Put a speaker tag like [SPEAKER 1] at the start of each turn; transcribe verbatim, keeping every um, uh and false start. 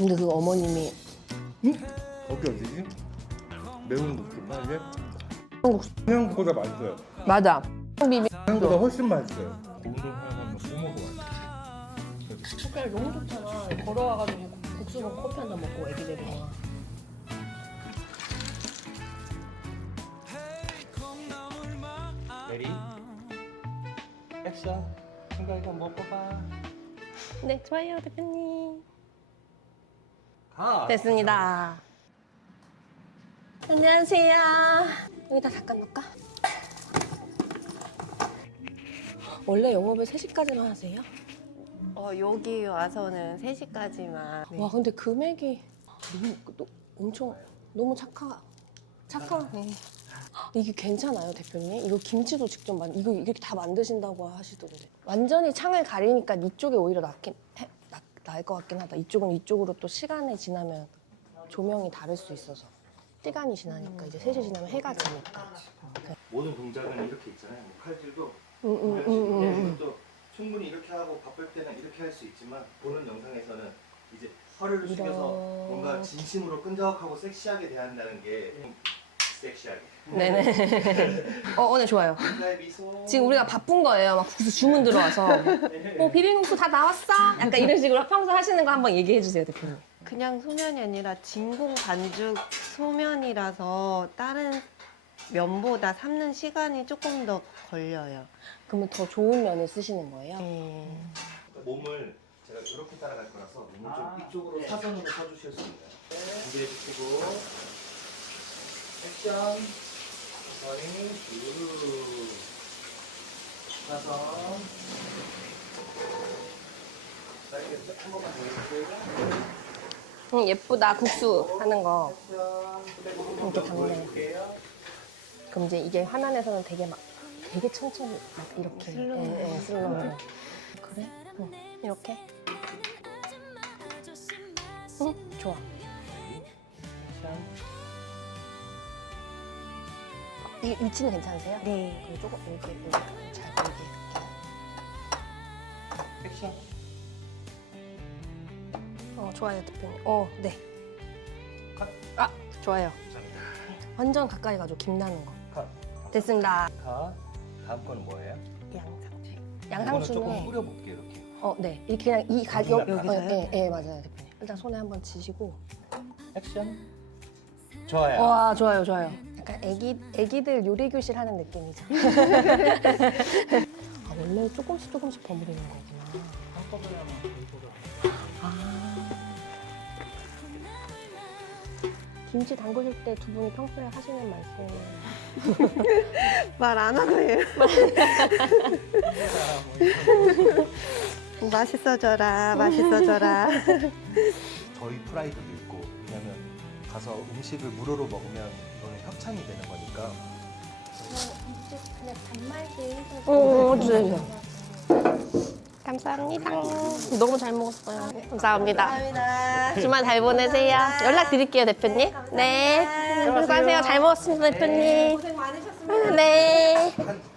[SPEAKER 1] 근데 그 어머님이
[SPEAKER 2] 응? 거기 어디지? 매운 국수인가 이게?
[SPEAKER 1] 한국
[SPEAKER 2] 평양보다 맛있어요.
[SPEAKER 1] 맞아. 비빔.
[SPEAKER 2] 평양보다 훨씬 맛있어요. 고기를 하나 한번 구워 먹어봐요.
[SPEAKER 1] 색깔 너무 좋잖아. 걸어와가지고 국수 먹고 커피 한 잔 먹고 애기들이랑.
[SPEAKER 2] 레디 액션. 생각이가 먹어봐.
[SPEAKER 1] 네, 좋아요, 대표님.
[SPEAKER 2] 가.
[SPEAKER 1] 됐습니다. 안녕하세요. 여기다 잠깐 놓을까? 원래 영업을 세 시까지만 하세요?
[SPEAKER 3] 어, 여기 와서는 세 시까지만.
[SPEAKER 1] 와, 근데 금액이 너무, 너, 엄청 너무 착하, 착하네. 이게 괜찮아요, 대표님? 이거 김치도 직접 만, 이거 이렇게 다 만드신다고 하시던데. 완전히 창을 가리니까 이쪽에 오히려 낫긴, 해, 나, 나을 것 같긴 하다. 이쪽은 이쪽으로 또 시간이 지나면 조명이 다를 수 있어서. 시간이 지나니까 이제 세 시 지나면 해가 지니까.
[SPEAKER 4] 모든 동작은 이렇게 있잖아요. 뭐 칼질도
[SPEAKER 1] 응, 응, 응, 응, 응.
[SPEAKER 4] 이것도 충분히 이렇게 하고 바쁠 때는 이렇게 할 수 있지만 보는 영상에서는 이제 허리를 숙여서
[SPEAKER 1] 이렇게.
[SPEAKER 4] 뭔가 진심으로 끈적하고 섹시하게 대한다는 게 섹시하게.
[SPEAKER 1] 네네. 어, 오늘 좋아요.
[SPEAKER 4] 날 미소.
[SPEAKER 1] 지금 우리가 바쁜 거예요. 막 국수 주문 들어와서. 어, 비빔국수 다 나왔어? 약간 이런 식으로 평소 하시는 거 한번 얘기해 주세요, 대표님.
[SPEAKER 3] 그냥 소면이 아니라 진공 반죽 소면이라서 다른 면보다 삶는 시간이 조금 더 걸려요.
[SPEAKER 1] 그러면 더 좋은 면을 쓰시는 거예요?
[SPEAKER 3] 네.
[SPEAKER 4] 몸을 제가 이렇게 따라갈 거라서 몸을 좀 이쪽으로 사선으로 서주셨습니다. 준비해 주시고 액션. 머리 쭉 사선. 자, 이렇게 한 번만 더 해주세요.
[SPEAKER 1] 응, 예쁘다. 국수 하는 거.
[SPEAKER 4] 이렇게
[SPEAKER 1] 담네. 그럼 이제 이게 화면에서는 되게 막 되게 천천히 막 이렇게
[SPEAKER 3] 슬로우.
[SPEAKER 1] 예, 예, 슬로우. 그래? 응. 이렇게. 응, 좋아. 이 위치는 괜찮으세요?
[SPEAKER 3] 네.
[SPEAKER 1] 그럼 조금 이렇게 이렇게 잘 보이게.
[SPEAKER 4] 액션.
[SPEAKER 1] 어, 좋아요, 대표님. 어, 네.
[SPEAKER 4] 컷.
[SPEAKER 1] 아, 좋아요.
[SPEAKER 4] 감사합니다.
[SPEAKER 1] 완전 가까이 가죠. 김나는 거.
[SPEAKER 4] 컷.
[SPEAKER 1] 됐습니다.
[SPEAKER 4] 컷. 다음 거는 뭐예요?
[SPEAKER 3] 양상추.
[SPEAKER 4] 이거는 조금
[SPEAKER 1] 양상추는
[SPEAKER 4] 뿌려볼게요, 이렇게.
[SPEAKER 1] 어, 네. 이렇게 그냥 이 가격
[SPEAKER 4] 여기-
[SPEAKER 3] 여기서요?
[SPEAKER 1] 어, 예, 예, 맞아요, 대표님. 일단 손에 한번 지시고.
[SPEAKER 4] 액션. 좋아요.
[SPEAKER 1] 와, 좋아요, 좋아요. 약간 애기 애기들 요리 교실 하는 느낌이죠. 아, 원래 조금씩 조금씩 버무리는 거구나. 아. 김치 담그실 때 두 분이 평소에 하시는 말씀은
[SPEAKER 3] 말 안 하고 해요. 맛있어져라, 맛있어져라.
[SPEAKER 4] 저희 프라이드도 있고, 왜냐면 가서 음식을 무료로 먹으면 이거는 협찬이 되는 거니까.
[SPEAKER 1] 그냥 단말기 어, 주세요. 감사합니다. 너무 잘 먹었어요. 감사합니다.
[SPEAKER 3] 감사합니다.
[SPEAKER 1] 주말 잘 보내세요. 연락 드릴게요, 대표님. 네. 수고하세요. 잘 먹었습니다, 대표님.
[SPEAKER 3] 고생 많으셨습니다.
[SPEAKER 1] 네.
[SPEAKER 4] 한